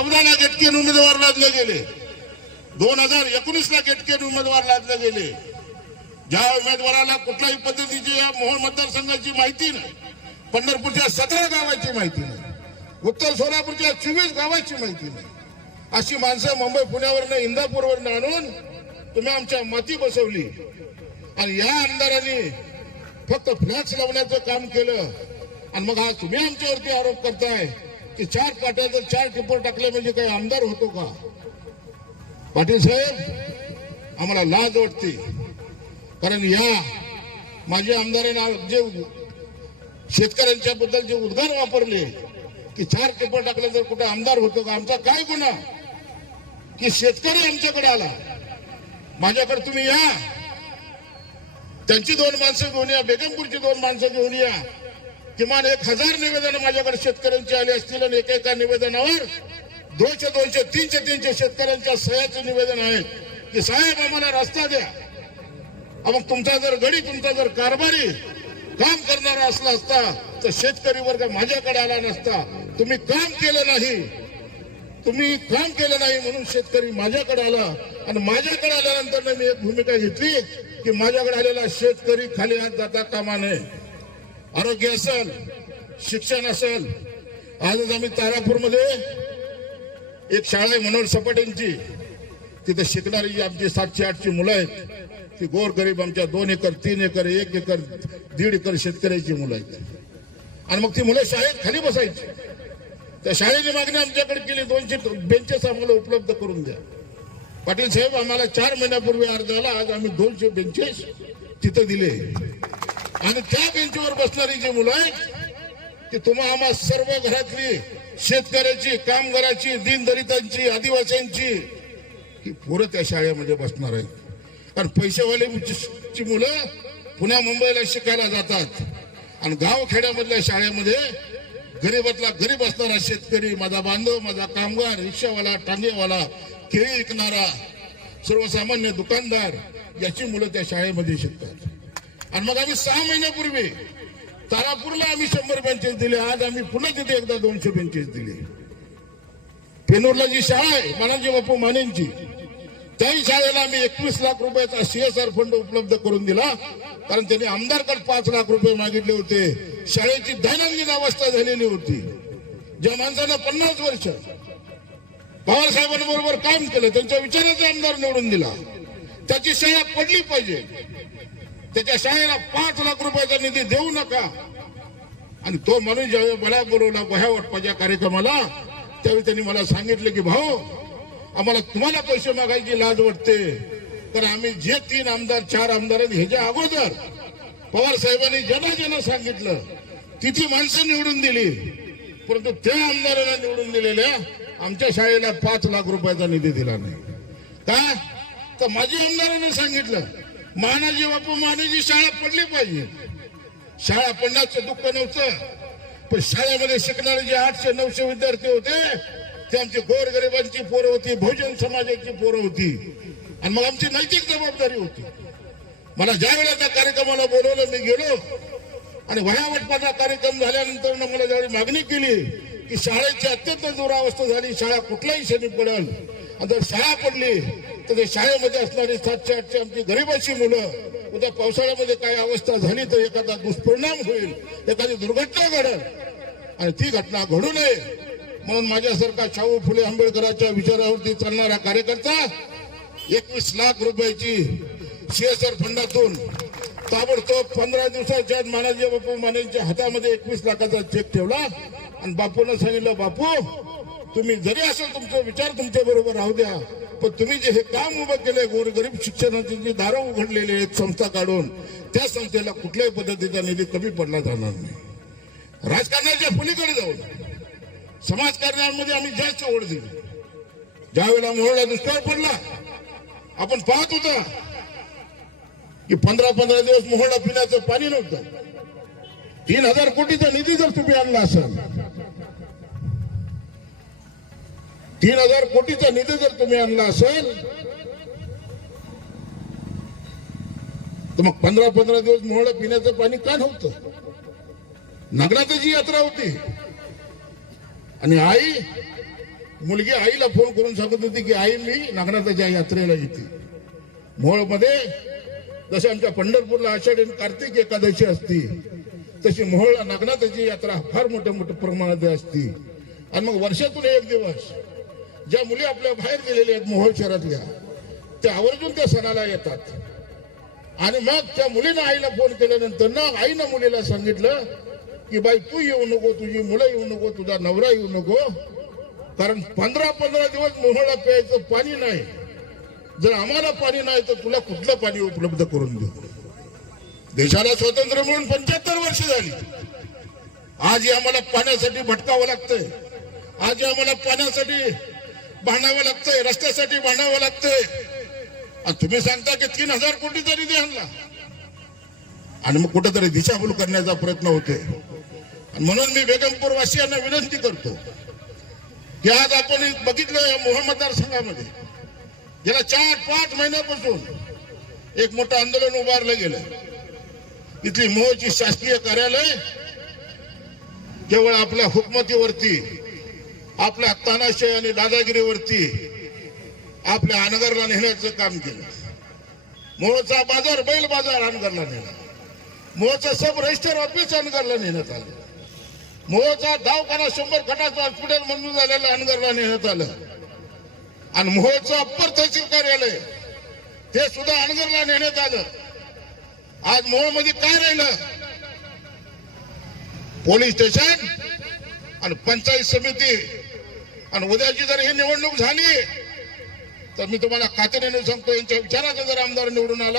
चौदाला गेटकेन उमेदवार लादले गेले. दोन हजार एकोणीस ला गेटकेन उमेदवार लादले गेले. ज्या उमेदवाराला कुठल्याही पद्धतीची या मोहोळ मतदारसंघाची माहिती नाही पंढरपूरच्या सतरा गावाची माहिती नाही उत्तर सोलापूरच्या चोवीस गावाची माहिती नाही. अशी माणसं मुंबई पुण्यावरनं इंदापूरवरनं आणून तुम्ही आमच्या माती बसवली. आणि या आमदारांनी फक्त फ्लॅक्स लावण्याचं काम केलं. आणि मग आज तुम्ही आमच्यावरती आरोप करताय. की चार पाट्याचं चार टिपर टाकले म्हणजे काही आमदार होतो का? पाटील साहेब आम्हाला लाज वाटते. कारण या माझ्या आमदारांना जे शेतकऱ्यांच्या बद्दल जे उद्गार वापरले की चार टिपर टाकले तर कुठे आमदार होतो का? आमचा काय गुन्हा? की शेतकरी आमच्याकडे आला. माझ्याकडे तुम्ही या. त्यांची दोन माणसं घेऊन या बेगमपूरची दोन माणसं घेऊन या. किमान एक हजार निवेदन माझ्याकडे शेतकऱ्यांची आली असतील आणि एकेका निवेदनावर दोनशे दोनशे तीनशे तीनशे शेतकऱ्यांच्या सह्याचं निवेदन आहे की साहेब आम्हाला रस्ता द्या. मग तुमचा जर गडी तुमचा जर कारभारी काम करणारा असला असता तर शेतकरी वर्ग माझ्याकडे आला नसता. तुम्ही काम केलं नाही. तुम्ही काम केलं नाही म्हणून शेतकरी माझ्याकडे आला. आणि माझ्याकडे आल्यानंतर मी एक भूमिका घेतली की माझ्याकडे आलेला शेतकरी खाली हात जाता कामा नये. आरोग्य असेल शिक्षण असेल. आजच आम्ही तारापूरमध्ये एक शाळा आहे मनोहर सपाटेंची. तिथे शिकणारी जी आमची सातशे आठशे मुलं आहेत ती गोरगरीब आमच्या दोन एकर तीन एकर एक एकर दीड एकर शेतकऱ्याची मुलं आहेत. आणि मग ती मुलं शाळेत खाली बसायची. त्या शाळेची मागणी आमच्याकडे केली दोनशे बेंचेस आम्हाला उपलब्ध करून द्या. पाटील साहेब आम्हाला चार महिन्यापूर्वी अर्ज आला आज आम्ही दोनशे बेंचेस तिथं दिले. आणि त्या बेंचवर बसणारी जी मुलं आहेत की तुम्हा आम्हा सर्व घरातली शेतकऱ्याची कामगाराची दिनदरितांची आदिवासींची ही पोरं त्या शाळेमध्ये बसणार आहेत. कारण पैसेवाले ची मुलं पुण्या मुंबईला शिकायला जातात. आणि गावखेड्यामधल्या शाळेमध्ये गरीबातला गरीब असणारा शेतकरी माझा बांधव माझा कामगार रिक्षावाला टांगेवाला केळी विकणारा सर्वसामान्य दुकानदार याची मुलं त्या शाळेमध्ये शिकतात. आणि मग आम्ही सहा महिन्यापूर्वी तारापूरला आम्ही शंभर बेंचेस दिले. आज आम्ही पुन्हा तिथे एकदा दोनशे बेंचेस दिले. पेनूरला जी शाळा आहे मानाजी बापू मानेंची त्याही शाळेला आम्ही एकवीस लाख रुपयाचा सीएसआर फंड उपलब्ध करून दिला. कारण त्यांनी आमदारकडे पाच लाख रुपये मागितले होते. शाळेची दैनंदिन अवस्था झालेली होती. ज्या माणसानं पन्नास वर्ष पवार साहेबांबरोबर काम केलं त्यांच्या विचाराचा आमदार निवडून दिला. त्याची शाळा पडली पाहिजे. त्याच्या शाळेला पाच लाख रुपयाचा निधी देऊ नका. आणि तो माणूस ज्यावेळी मला बोलवला वह्या वाटपाच्या कार्यक्रमाला त्यावेळी त्यांनी मला सांगितलं की भाऊ आम्हाला तुम्हाला पैसे मागायची लाज वाटते. तर आम्ही जे तीन आमदार चार आमदार आहेत ह्याच्या अगोदर पवार साहेबांनी ज्यांना ज्यांना सांगितलं तिथे माणसं निवडून दिली. परंतु त्या आमदारांना निवडून दिलेल्या आमच्या शाळेला पाच लाख रुपयाचा निधी दिला नाही. का? तर माझी आमदारांनी सांगितलं मानाजी बापू मानाजी शाळा पडली पाहिजे. शाळा पडण्याचं दुःख नव्हतं. पण शाळेमध्ये शिकणारे जे आठशे नऊशे विद्यार्थी होते ते आमची गोरगरिबांची पोरं होती बहुजन समाजाची पोरं होती. आणि मग आमची नैतिक जबाबदारी होती. मला ज्या वेळेला त्या कार्यक्रमाला बोलवलं मी गेलो. आणि वयावटपाचा कार्यक्रम झाल्यानंतर मला ज्यावेळी मागणी केली की शाळेची अत्यंत दुरावस्था झाली शाळा कुठल्याही क्षणी पडेल. आणि जर शाळा पडली तर ते शाळेमध्ये असणारी सातशे आठशे आमची गरीबाची मुलं उद्या पावसाळ्यामध्ये काय अवस्था झाली तर एखादा दुष्परिणाम होईल एखादी दुर्घटना घडेल. आणि ती घटना घडू नये. म्हणून माझ्यासारखा शाहू फुले आंबेडकरांच्या विचारावरती चालणारा कार्यकर्ता एकवीस लाख रुपयाची सीएसआर फंडातून ताबडतोब पंधरा दिवसाच्या मानाजी बापू मानेच्या हातामध्ये एकवीस लाखाचा चेक ठेवला. आणि बापूनं सांगितलं बापू तुम्ही जरी असेल तुमचा विचार तुमच्या बरोबर राहू द्या पण तुम्ही जे हे काम उभं केलंय गोरगरीब शिक्षणाची जी दारं उघडलेली आहेत संस्था काढून त्या संस्थेला कुठल्याही पद्धतीचा निधी कमी पडला जाणार नाही. राजकारणाच्या पलीकडे जाऊन समाजकारणामध्ये आम्ही जास्त ओढ दिली. ज्या वेळेला मोहळा दुष्काळ पडला आपण पाहत होता की पंधरा पंधरा दिवस मोहळा पिण्याचं पाणी नव्हतं. तीन हजार कोटीचा निधी जर तुम्ही आणला असाल तीन हजार कोटीचा निधी जर तुम्ही आणला असेल तर मग पंधरा पंधरा दिवस मोहळा पिण्याचं पाणी का नव्हतं? नगरात जी यात्रा होती. आणि आई मुलगी आईला फोन करून सांगत होती की आई मी नागनाथाच्या यात्रेला येते. मोहळमध्ये जसे आमच्या पंढरपूरला आषाढी आणि कार्तिक एकादशी असती तशी मोहळला नागनाथाची यात्रा फार मोठ्या मोठ्या प्रमाणात असती. आणि मग वर्षातून एक दिवस ज्या मुली आपल्या बाहेर गेलेल्या आहेत मोहोळ शहरातल्या त्या आवर्जून त्या सणाला येतात. आणि मग त्या मुलीनं आईला फोन केल्यानंतर ना आईनं मुलीला सांगितलं की बाई तू येऊ नको तुझी मुलं येऊ नको तुझा नवरा येऊ नको. कारण पंधरा पंधरा दिवस मोहळा प्यायचं पाणी नाही. जर आम्हाला पाणी नाही तर तुला कुठलं पाणी उपलब्ध करून देऊ? देशाला स्वातंत्र्य मिळून पंच्याहत्तर वर्ष झाली. आज आम्हाला पाण्यासाठी भटकावं लागतंय. आज आम्हाला पाण्यासाठी भांडावं लागतंय रस्त्यासाठी भांडावं लागतंय. आणि तुम्ही सांगता की तीन हजार कोटी तरी दे आणला आणि मग कुठेतरी दिशाभूल करण्याचा प्रयत्न होतोय. आणि म्हणून मी बेगमपूर वासियांना विनंती करतो की आज आपण बघितलं या मोह मतदारसंघामध्ये. गेल्या चार पाच महिन्यापासून एक मोठं आंदोलन उभारलं गेलं. इथली मोहची शासकीय कार्यालय केवळ आपल्या हुकमतीवरती आपल्या तानाशाही आणि दादागिरीवरती आपल्या अनगरला नेण्याचं काम केलं. मूळचा बाजार बैल बाजार अनगरला नेला. मोहचं सब रजिस्टर ऑफिस अनगरला नेण्यात आलं. मोहचा दवाखाना शंभर खटाचं हॉस्पिटल मंजूर झालेलं अनगरला नेण्यात आलं. आणि मोहचं अप्पर तहसील कार्यालय ते सुद्धा अनगरला नेण्यात आलं. आज मोहमध्ये काय राहिलं? पोलीस स्टेशन आणि पंचायत समिती आणि उद्याची जर ही निवडणूक झाली तर मी तुम्हाला खात्रीने सांगतो यांच्या विचाराचा जर आमदार निवडून आला